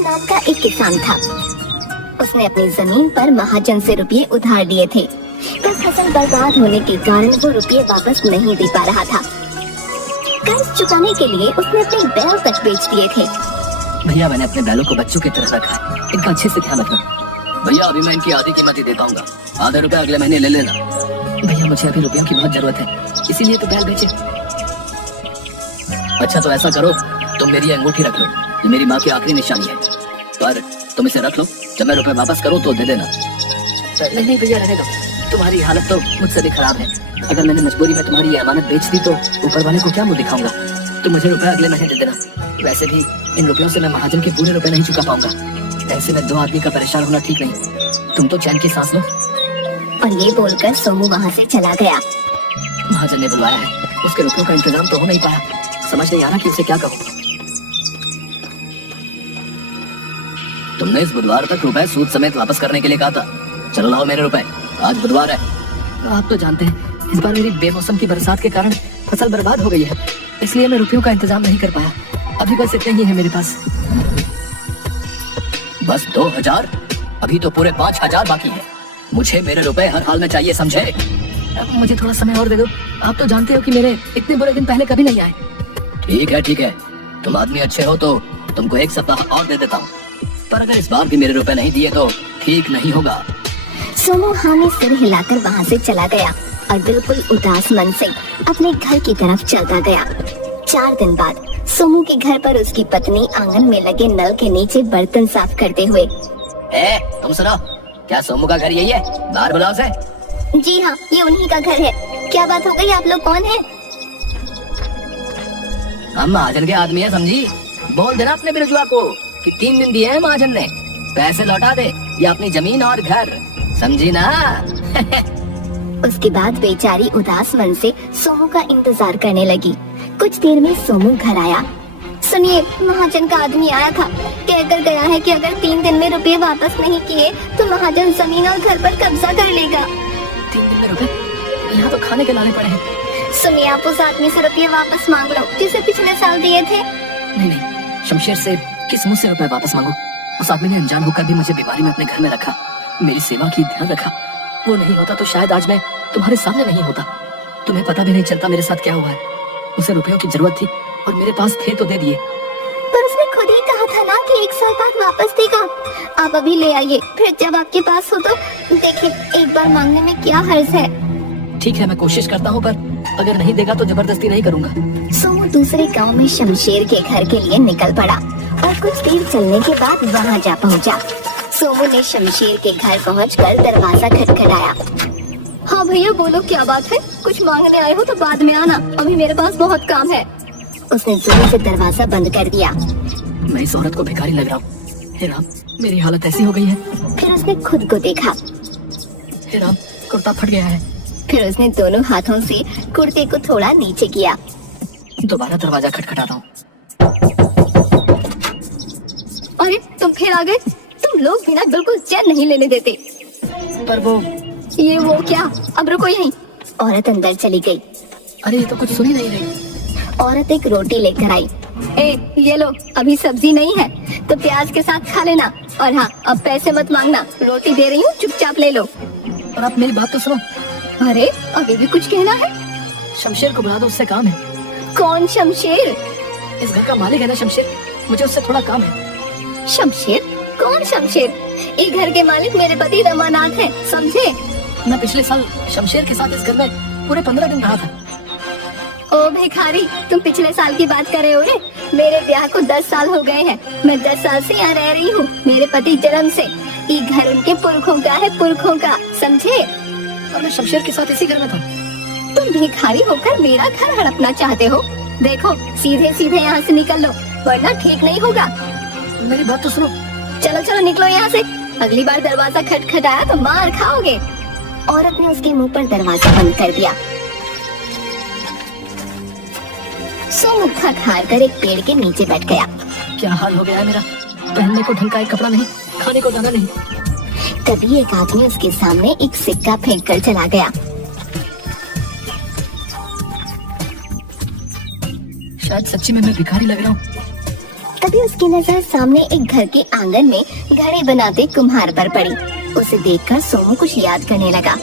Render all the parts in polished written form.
नाम का एक किसान था। उसने अपनी जमीन पर महाजन से रुपये उधार लिए थे, पर फसल बर्बाद होने के कारण वो रुपये वापस नहीं दे पा रहा था। कर्ज चुकाने के लिए उसने अपने बैल तक बेच दिए थे। भैया मैंने अपने बैलों को बच्चों की तरह रखा है, इनका अच्छे से ख्याल रखना। भैया अभी मैं इनकी आधी कीमत ही दे पाऊंगा, आधा रुपया अगले महीने ले लेना। भैया मुझे अभी रुपयों की बहुत जरूरत है, इसीलिए तो बैल बेचे। अच्छा तो ऐसा करो, तुम मेरी अंगूठी रख लो, ये मेरी माँ की आखिरी निशानी है, पर तुम इसे रख लो, जब मैं रुपए वापस करूँ तो दे देना। नहीं नहीं भैया रहने दो, तुम्हारी हालत तो मुझसे भी खराब है। अगर मैंने मजबूरी में तुम्हारी ये अमानत बेच दी तो ऊपर वाले को क्या मुंह दिखाऊंगा। तुम मुझे रुपए अगले महीने दे देना। वैसे भी इन रुपयों से मैं महाजन के पूरे रुपए नहीं चुका पाऊंगा। ऐसे में दो आदमी का परेशान होना ठीक नहीं। तुम तो चैन की सांस लो। और ये बोलकर सोमू वहाँ से चला गया। महाजन ने बुलवाया है, उसके रुपयों का इंतजाम तो हो नहीं पाया। समझ नहीं आ रहा कि उसे क्या कहूँ। तुमने इस बुधवार तक रुपए सूद समेत वापस करने के लिए कहा था। चलो लाओ मेरे रुपए, आज बुधवार है। आप तो जानते हैं इस बार मेरी बेमौसम की बरसात के कारण फसल बर्बाद हो गई है, इसलिए मैं रुपयों का इंतजाम नहीं कर पाया। अभी बस इतने ही है मेरे पास। बस 2000? अभी तो पूरे 5000 बाकी है। मुझे मेरे रुपए हर हाल में चाहिए, समझे? मुझे थोड़ा समय और दे दो। आप तो जानते हो कि मेरे इतने बुरे दिन पहले कभी नहीं आए। ठीक है, तुम आदमी अच्छे हो तो तुमको 1 सप्ताह और दे देता हूँ, पर अगर इस बार भी मेरे रुपए नहीं दिए तो ठीक नहीं होगा। सोमू हाँ में सिर हिलाकर वहाँ से चला गया और बिल्कुल उदास मन से अपने घर की तरफ चलता गया। 4 दिन बाद सोमू के घर पर उसकी पत्नी आंगन में लगे नल के नीचे बर्तन साफ करते हुए। तुम सुनो, क्या सोमू का घर यही है? बाहर बुलाओ उसे। जी हाँ, ये उन्हीं का घर है। क्या बात हो गई? आप लोग कौन हैं? हम महाजन के आदमी है, समझी? बोल देना अपने बिरजुआ को कि 3 दिन दिए हैं महाजन ने, पैसे लौटा दे या अपनी जमीन और घर, समझी ना? उसके बाद बेचारी उदास मन से सोमू का इंतजार करने लगी। कुछ देर में सोमू घर आया। सुनिए, महाजन का आदमी आया था, कहकर गया है कि अगर 3 दिन में रुपए वापस नहीं किए तो महाजन जमीन और घर पर कब्जा कर लेगा। 3 दिन में रुपए? यहाँ तो खाने के लाले पड़े हैं। सुनिए, आप उस आदमी से रुपये वापस मांग लो जिसे पिछले साल दिए थे। नहीं, शमशेर से किस मुंह से रुपए वापस मांगू? उस आदमी ने अनजान होकर भी मुझे बीमारी में अपने घर में रखा, मेरी सेवा की ध्यान रखा। वो नहीं होता तो शायद आज मैं तुम्हारे सामने नहीं होता। तुम्हें पता भी नहीं चलता मेरे साथ क्या हुआ है। उसे रुपयों की जरूरत थी और मेरे पास थे तो दे दिए। पर उसने खुद ही कहा था ना कि 1 साल बाद वापस देगा। आप अभी ले आइए, फिर जब आपके पास हो तो देखिए, एक बार मांगने में क्या हर्ज है। ठीक है, मैं कोशिश करता हूँ, पर अगर नहीं देगा तो जबरदस्ती नहीं करूँगा। सोमू दूसरे गांव में शमशेर के घर के लिए निकल पड़ा और कुछ देर चलने के बाद वहाँ जा पहुँचा। सोमू ने शमशेर के घर पहुँचकर दरवाजा खटखटाया। हाँ भैया, बोलो क्या बात है? कुछ मांगने आए हो तो बाद में आना, अभी मेरे पास बहुत काम है। उसने जोर से दरवाजा बंद कर दिया। मैं इस औरत को भिखारी लग रहा हूँ। हे राम, मेरी हालत ऐसी हो गई है। फिर उसने खुद को देखा। हे राम, कुर्ता फट गया है। फिर उसने दोनों हाथों से कुर्ते को थोड़ा नीचे किया। दोबारा दरवाजा खटखटाता हूँ। अरे तुम फिर आ गए? तुम लोग बिना बिल्कुल चैन नहीं लेने देते। पर वो ये वो क्या? अब रुको यहीं। औरत अंदर चली गई। अरे ये तो कुछ सुन ही नहीं रही। औरत एक रोटी लेकर आई। ये लो, अभी सब्जी नहीं है तो प्याज के साथ खा लेना। और हाँ, अब पैसे मत मांगना, रोटी दे रही हूँ, चुपचाप ले लो। और आप मेरी बात तो सुनो। अरे अभी भी कुछ कहना है? शमशेर को बुला दो, उससे काम है। कौन शमशेर? इस घर का मालिक है ना शमशेर, मुझे उससे थोड़ा काम है। शमशेर? कौन शमशेर? ये घर के मालिक मेरे पति रमानाथ हैं, समझे? मैं पिछले साल शमशेर के साथ इस घर में पूरे 15 दिन रहा था। ओ भिखारी, तुम पिछले साल की बात कर रहे हो रे? मेरे ब्याह को 10 साल हो गए हैं। मैं 10 साल से यहाँ रह रही हूँ, मेरे पति जन्म से। ये घर उनके पुरखों का है, पुरखों का, समझे? और मैं शमशेर के साथ इसी घर में था। तुम भिखारी होकर मेरा घर हड़पना चाहते हो? देखो, सीधे सीधे यहाँ से निकल लो, वरना ठीक नहीं होगा। मेरी बात तो सुनो। चलो चलो निकलो यहाँ से। अगली बार दरवाजा खटखटाया तो मार खाओगे। औरत ने उसके मुंह पर दरवाजा बंद कर दिया। सोमू थक हार कर एक पेड़ के नीचे बैठ गया। क्या हाल हो गया है मेरा? पहनने को ढंग का एक कपड़ा नहीं, खाने को दाना नहीं। तभी एक आदमी उसके सामने एक सिक्का फेंक कर चला गया। शायद सच्ची में मैं भिखारी लग रहा हूँ। तभी उसकी नजर सामने एक घर के आंगन में घड़े बनाते कुम्हार पर पड़ी। उसे देखकर सोमू कुछ याद करने लगा।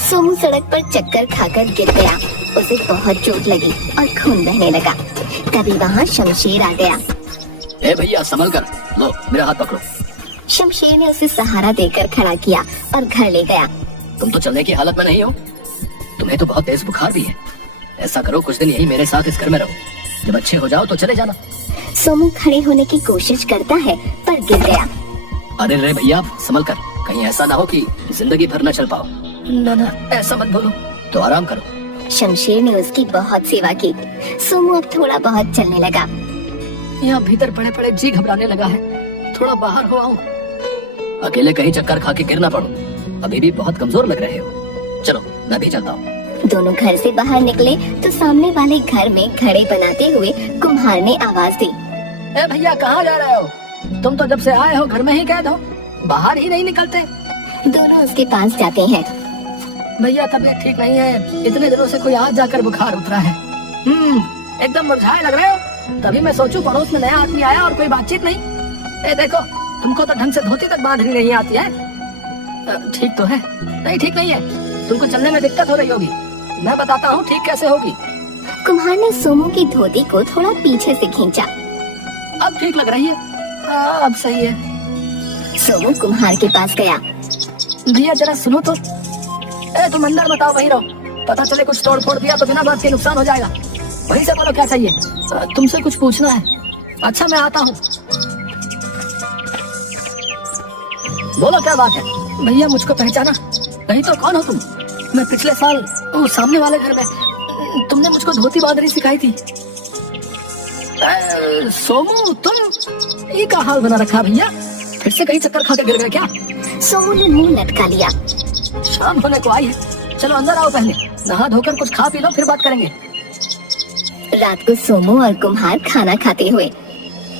सोमू सड़क पर चक्कर खाकर गिर गया। उसे बहुत चोट लगी और खून बहने लगा। तभी वहाँ शमशेर आ गया। ए भैया संभल कर, लो मेरा हाथ पकड़ो। शमशेर ने उसे सहारा देकर खड़ा किया और घर ले गया। तुम तो चलने की हालत में नहीं हो, तुम्हें तो बहुत तेज बुखार भी है। ऐसा करो कुछ दिन यही मेरे साथ इस घर में रहो, जब अच्छे हो जाओ तो चले जाना। सोमू खड़े होने की कोशिश करता है पर गिर गया। अरे रे भैया संभल कर, कहीं ऐसा ना हो कि जिंदगी भर न चल पाओ। ना ना ऐसा मत बोलो, तो आराम करो। शमशेर ने उसकी बहुत सेवा की। सोमू अब थोड़ा बहुत चलने लगा। यहाँ भीतर पड़े पड़े जी घबराने लगा है, थोड़ा बाहर हो आऊं। अकेले कहीं चक्कर खा के गिर ना पड़ो, अभी भी बहुत कमजोर लग रहे हो। चलो मैं भी चलता हूँ। दोनों घर से बाहर निकले तो सामने वाले घर में घड़े बनाते हुए कुम्हार ने आवाज दी। ए भैया कहाँ जा रहे हो? तुम तो जब से आए हो घर में ही कैद हो, बाहर ही नहीं निकलते। दोनों उसके पास जाते हैं। भैया तबीयत ठीक नहीं है, इतने दिनों से कोई आज जाकर बुखार उतरा है। एकदम मुरझाए लग रहे हो। तभी मैं सोचूं पड़ोस में नया आदमी आया और कोई बातचीत नहीं। ए देखो, तुमको तो ढंग से धोती तक बांधनी नहीं आती है। ठीक तो है? नहीं ठीक नहीं है, तुमको चलने में दिक्कत हो रही होगी। मैं बताता हूँ ठीक कैसे होगी। कुम्हार ने सोमू की धोती को थोड़ा पीछे से खींचा। अब ठीक लग रही है। हाँ अब सही है। सोमू कुम्हार के पास गया। भैया जरा सुनो तो। ए तुम अंदर बताओ, वहीं रहो, पता चले कुछ तोड़ फोड़ दिया तो बिना बात के नुकसान हो जाएगा। वहीं से बोलो क्या चाहिए। तुमसे कुछ पूछना है। अच्छा मैं आता हूँ। बोलो क्या बात है। भैया मुझको पहचाना नहीं तो कौन हो तुम? मैं पिछले साल वो सामने वाले घर में तुमने मुझको धोती बांधनी सिखाई थी। सोमू तुम ये क्या हाल बना रखा भैया? फिर से कहीं चक्कर खा के गिर गए क्या? सोमू ने मुंह लटका लिया। शाम होने को आई है, चलो अंदर आओ, पहले नहा धोकर कुछ खा पी लो फिर बात करेंगे। रात को सोमू और कुम्हार खाना खाते हुए।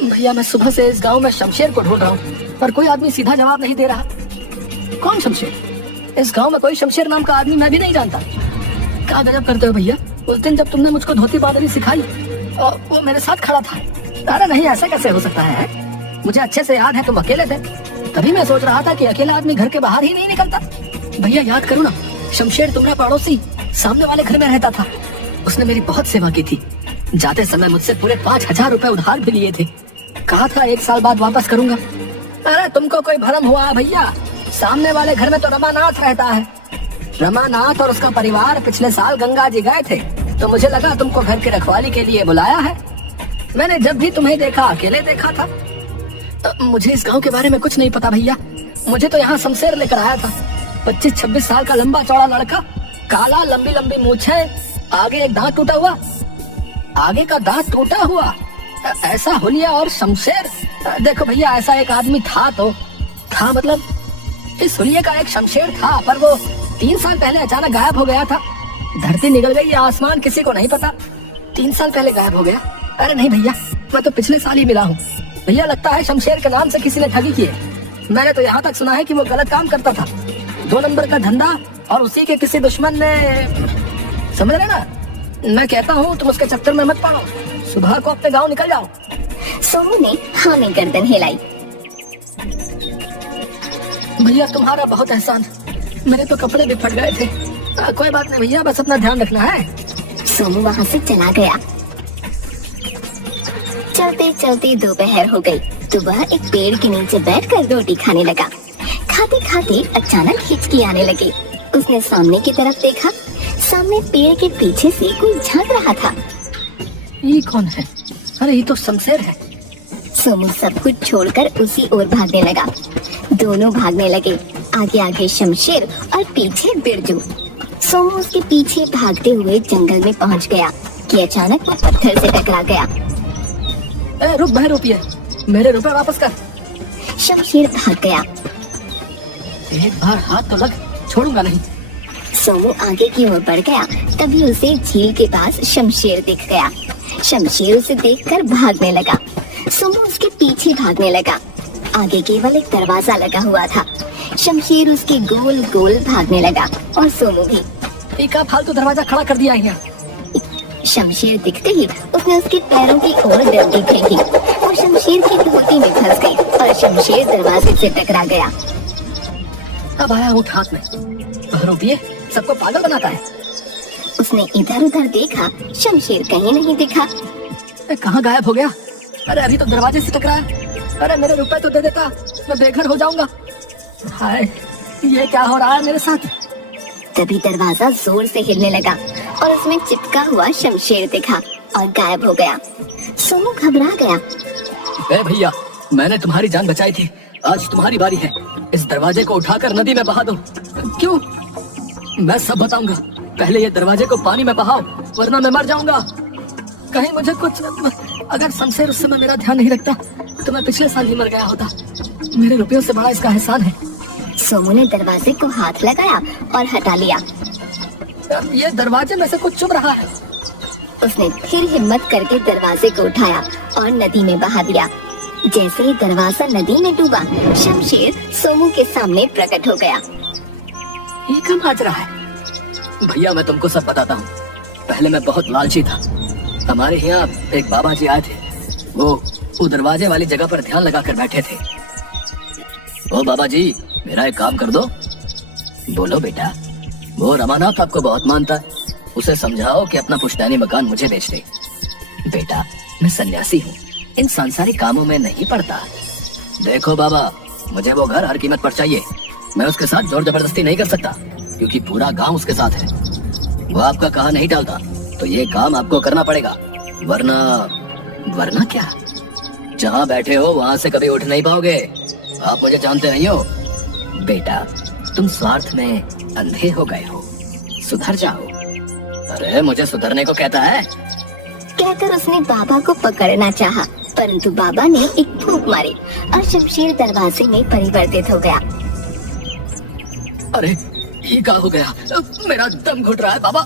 भैया मैं सुबह से इस गांव में शमशेर को ढूंढ रहा हूँ, पर कोई आदमी सीधा जवाब नहीं दे रहा। कौन शमशेर? इस गांव में कोई शमशेर नाम का आदमी मैं भी नहीं जानता। क्या गजब करते हो भैया। उस दिन जब तुमने मुझको धोती बांधनी सिखाई और वो मेरे साथ खड़ा था। अरे नहीं, ऐसा कैसे हो सकता है? मुझे अच्छे से याद है तुम अकेले थे। तभी मैं सोच रहा था कि अकेला आदमी घर के बाहर ही नहीं निकलता। भैया याद करो ना, शमशेर तुम्हारा पड़ोसी सामने वाले घर में रहता था। उसने मेरी बहुत सेवा की थी। जाते समय मुझसे पूरे 5,000 रुपए उधार भी लिए थे। कहा था 1 साल बाद वापस करूंगा। अरे तुमको कोई भ्रम हुआ भैया, सामने वाले घर में तो रमानाथ रहता है। रमानाथ और उसका परिवार पिछले साल गंगा जी गए थे, तो मुझे लगा तुमको घर की रखवाली के लिए बुलाया है। मैंने जब भी तुम्हें देखा अकेले देखा था। मुझे इस गांव के बारे में कुछ नहीं पता भैया। मुझे तो यहाँ शमशेर लेकर आया था। 25-26 साल का लंबा चौड़ा लड़का, काला, लंबी लंबी मूछें, आगे एक दांत टूटा हुआ, आगे का दांत टूटा हुआ, ऐसा हुलिया और शमशेर। देखो भैया ऐसा एक आदमी था तो था, मतलब इस हुलिये का एक शमशेर था, पर वो 3 साल पहले अचानक गायब हो गया था। धरती निकल गई या आसमान किसी को नहीं पता। 3 साल पहले गायब हो गया। अरे नहीं भैया, मैं तो पिछले साल ही मिला हूँ। भैया लगता है शमशेर के नाम से किसी ने ठगी की है। मैंने तो यहाँ तक सुना है कि वो गलत काम करता था, 2 नंबर का धंधा, और उसी के किसी दुश्मन ने, समझ रहे ना? मैं कहता हूँ तुम उसके चक्कर में मत पड़ो, सुबह को अपने गाँव निकल जाओ। सोमू ने हाँ में गर्दन हिलाई। भैया तुम्हारा बहुत एहसान, मेरे तो कपड़े भी फट गए थे। कोई बात नहीं भैया, बस अपना ध्यान रखना है। सोमू वहाँ से चला गया। चलते चलते दोपहर हो गई तो वह एक पेड़ के नीचे बैठकर रोटी खाने लगा। खाते खाते अचानक हिचकी आने लगी। उसने सामने की तरफ देखा। सामने पेड़ के पीछे से कोई झांक रहा था। ये कौन है? अरे ये तो शमशेर है। सोमू सब कुछ छोड़कर उसी ओर भागने लगा। दोनों भागने लगे, आगे आगे शमशेर और पीछे बिरजू। सोमू उसके पीछे भागते हुए जंगल में पहुंच गया कि अचानक वो पत्थर से टकरा गया। रुक भाई, रुपये मेरे रुपए वापस कर। शमशेर भाग गया। एक बार हाथ तो लग, छोड़ूंगा नहीं। सोमू आगे की ओर बढ़ गया, तभी उसे झील के पास शमशेर दिख गया। शमशेर उसे देखकर भागने लगा। सोमू उसके पीछे भागने लगा। आगे केवल एक दरवाजा लगा हुआ था। शमशेर उसके गोल गोल भागने लगा और सोमू भी। एक फालतू दरवाजा खड़ा कर दिया यहाँ। शमशेर दिखते ही उसने उसके पैरों की ओर डंडी फेंकी और शमशेर की धोती में फंस गई और शमशेर दरवाजे से टकरा गया। अब आया ऊँट हाथ में, रुपये सबको पागल बनाता है। उसने इधर उधर देखा, शमशेर कहीं नहीं दिखा। कहाँ गायब हो गया? अरे अभी तो दरवाजे से टकराया। अरे मेरे रुपए तो दे देता, मैं बेघर हो जाऊंगा। हाय, ये क्या हो रहा है मेरे साथ? तभी दरवाजा जोर से हिलने लगा और उसमें चिपका हुआ शमशेर दिखा और गायब हो गया। सोमू घबरा गया। ए भैया, मैंने तुम्हारी जान बचाई थी, आज तुम्हारी बारी है। इस दरवाजे को उठाकर नदी में बहा दो। क्यों? मैं सब बताऊंगा। पहले ये दरवाजे को पानी में बहाओ, वरना मैं मर जाऊंगा। कहीं मुझे कुछ, अगर शमशेर उस समय मेरा ध्यान नहीं रखता तो मैं पिछले साल ही मर गया होता। मेरे रुपयों से बड़ा इसका एहसान है। सोमू ने दरवाजे को हाथ लगाया और हटा लिया। ये दरवाजे में से कुछ चुभ रहा है। उसने फिर हिम्मत करके दरवाजे को उठाया और नदी में बहा दिया। जैसे ही दरवाजा नदी में डूबा, शमशेर सोमू के सामने प्रकट हो गया। ये क्या माजरा है? भैया, मैं तुमको सब बताता हूँ। पहले मैं बहुत लालची था। हमारे यहाँ एक बाबा जी आए थे। वो दरवाजे वाली जगह पर ध्यान लगा कर बैठे थे। ओ बाबा जी, मेरा एक काम कर दो। बोलो बेटा। वो रमानाथ आपको बहुत मानता है, उसे समझाओ कि अपना पुश्तैनी मकान मुझे बेच दे। बेटा, मैं सन्यासी हूँ, इन सांसारिक कामों में नहीं पड़ता। देखो बाबा, मुझे वो घर हर कीमत पर चाहिए। मैं उसके साथ जोर जबरदस्ती नहीं कर सकता, क्योंकि पूरा गांव उसके साथ है। वो आपका कहा नहीं टालता, तो ये काम आपको करना पड़ेगा। वरना क्या? जहाँ बैठे हो वहाँ से कभी उठ नहीं पाओगे। आप मुझे जानते नहीं हो। बेटा, तुम स्वार्थ में अंधे हो गए हो, सुधर जाओ। अरे मुझे सुधरने को कहता है? कहकर उसने बाबा को पकड़ना चाहा, परंतु बाबा ने एक फूंक मारी और शमशेर दरवाजे में परिवर्तित हो गया। अरे ये क्या हो गया? मेरा दम घुट रहा है। बाबा,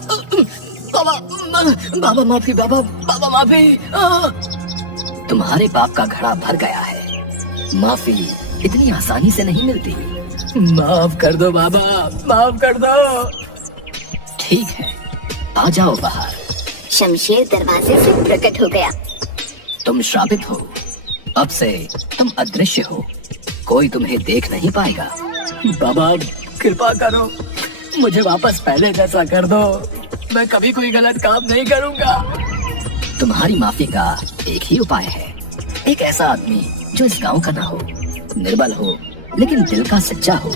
बाबा, बाबा माफी, बाबा माफी। तुम्हारे पाप का घड़ा भर गया है। माफी इतनी आसानी से नहीं मिलती। माफ कर दो बाबा, माफ कर दो। ठीक है, आ जाओ बाहर। शमशेर दरवाजे से प्रकट हो गया। तुम श्रापित हो, अब से तुम अदृश्य हो, कोई तुम्हें देख नहीं पाएगा। बाबा कृपा करो, मुझे वापस पहले जैसा कर दो। मैं कभी कोई गलत काम नहीं करूंगा। तुम्हारी माफी का एक ही उपाय है। एक ऐसा आदमी जो इस गांव का ना हो, निर्बल हो, लेकिन दिल का सच्चा हो।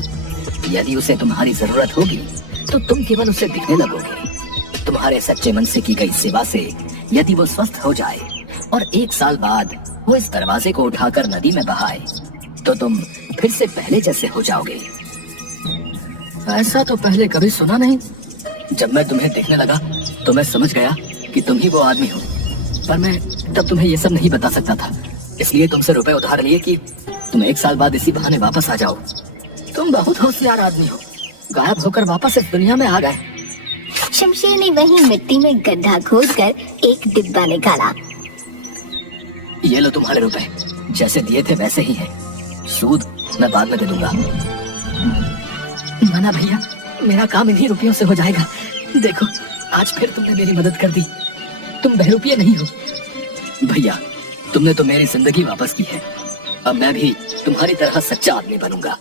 यदि उसे तुम्हारी जरूरत होगी तो तुम केवल उसे दिखने लगोगे। तुम्हारे सच्चे मन से की गई सेवा से यदि वो स्वस्थ हो जाए और 1 साल बाद वो इस दरवाजे को उठाकर नदी में बहाए, तो तुम फिर से पहले जैसे हो जाओगे। ऐसा तो पहले कभी सुना नहीं। जब मैं तुम्हें देखने लगा तो मैं समझ गया कि तुम ही वो आदमी हो, पर मैं तब तुम्हें ये सब नहीं बता सकता था। इसलिए तुमसे रुपए उधार लिए कि तुम 1 साल बाद इसी बहाने वापस आ जाओ। तुम बहुत होशियार आदमी हो, गायब होकर वापस इस दुनिया में आ गए। शमशेर ने वहीं मिट्टी में गड्ढा खोदकर एक डिब्बा निकाला। ये लो तुम्हारे रुपए, जैसे दिए थे वैसे ही है। सूद मैं बाद में दे दूंगा। मना भैया, मेरा काम इन्हीं रुपयों से हो जाएगा। देखो, आज फिर तुमने मेरी मदद कर दी। तुम बहरूपिये नहीं हो। भैया, तुमने तो मेरी जिंदगी वापस की है। अब मैं भी तुम्हारी तरह सच्चा आदमी बनूंगा।